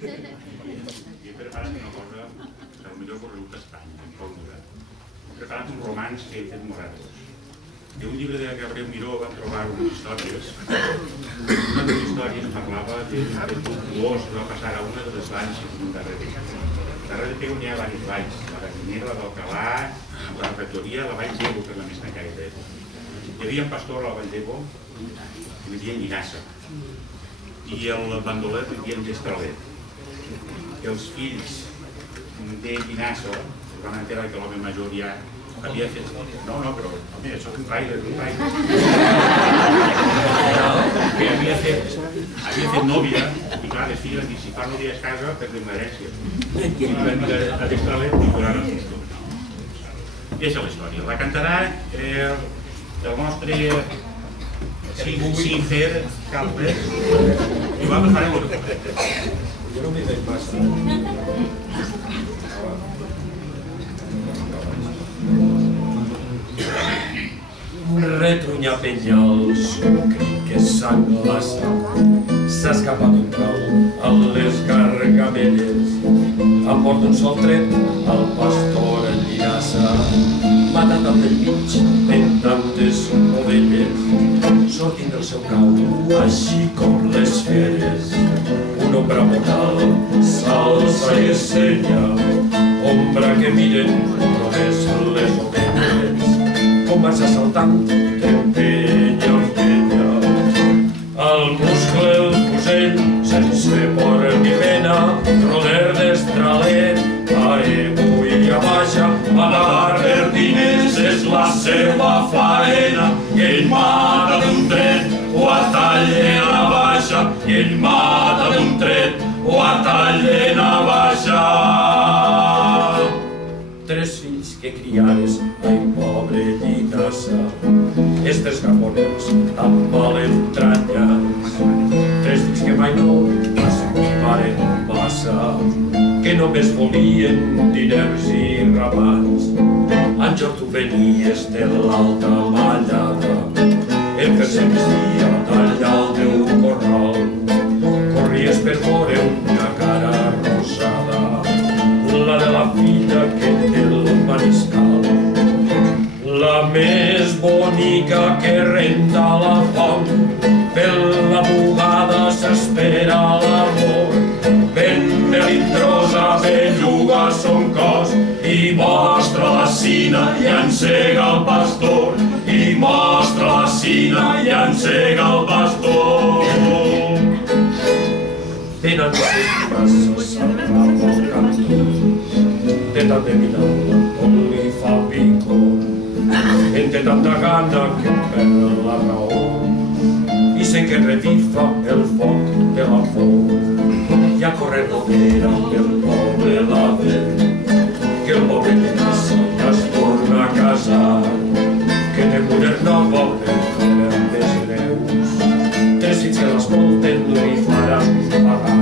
he preparat una cosa que potser us resulta estrany, poc durat. He preparat un romanç que he fet Morados. Un llibre de Gabriel Miró vam trobar unes històries. Una de les històries parlava d'un colós que va passar a una de les valls darrere. Darrere té on hi ha diverses valls, la Gallinera, la d'Alcalà, la Rectoria, la Vall d'Ebo, que és la més tancaire. Hi havia un pastor a la Vall d'Ebo que vivia en Llinassa i el bandoler vivia en Gestralet. Els fills de Llinassa es van enterar que l'home major ja havia fet... No, però, home, soc un trailer. Que havia fet nòvia, i clar, les filles van dir, si fa nòvia a casa, perdem l'herència. I van venir a Gestralet i donar els títols. I això és la història. La cantarà el nostre Sincer Calpes, i va passar el grup. Jo no m'hi veig massa. Retrunya penyals, un crit que s'enlaça, s'ha escapat un trau a les gargameres, a port d'un sol tret al pastor en Llinassa, matat al del mig en tantes ovelles, sortint del seu cau, així com les feres, una ombra mortal s'alça i senya, ombra que miren només les ovelles, com vas assaltant d'empenya en penya. Al muscle el fusell, sense por ni pena, roder d'estralet, a Ebo i a Baixa, matar verdines és la seva faena, i ell mata d'un tret o a tallen a Baixa, i ell mata d'un tret o a tallen a Baixa. Tres fills que criares, ai pobre Llinassa, estes carboners tan mal entranyats, tres fills que mai no estimaren massa, que només volien diners i ramats. Àngel, tu venies de l'alta mallada, en fer-se migdia tallar el teu corral, corries per veure una cara rosada, la de la filla que té el mariscal, la més bonica que renta la font, per la bugada s'espera l'amor, ben melindrosa belluga son cos, i mostra la sina i encega el pastor, i mostra la sina i encega el pastor. Tenen les passes al cap al cantó, de tant de mirar-la com li fa picor, en té tanta gana que perd la raó, i sent que revifa el foc de l'amor, i a correr l'hoguera del poble la ve, que el poble de casa ja es torna a casar, que té muller nova per fer més greus, tres fills que l'escolten li faran pagar.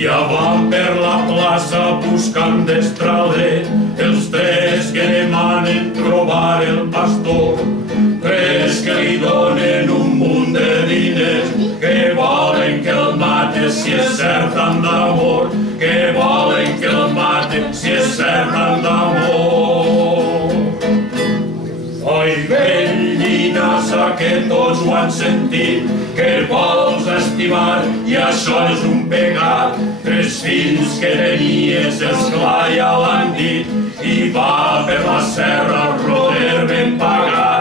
Ja van per la plaça buscant d'estralet els tres que demanen trobar el pastor, tres que li donen un munt de diners, que volen que el mate si és cert tant d'amor, que volen que el mate si és cert tant d'amor. Ai, vell Llinassa, que tots ho han sentit, que vols estimar i això és un pegat. Tres fills que tenies, esclar ja l'han dit, i va per la serra el roder ben pagat.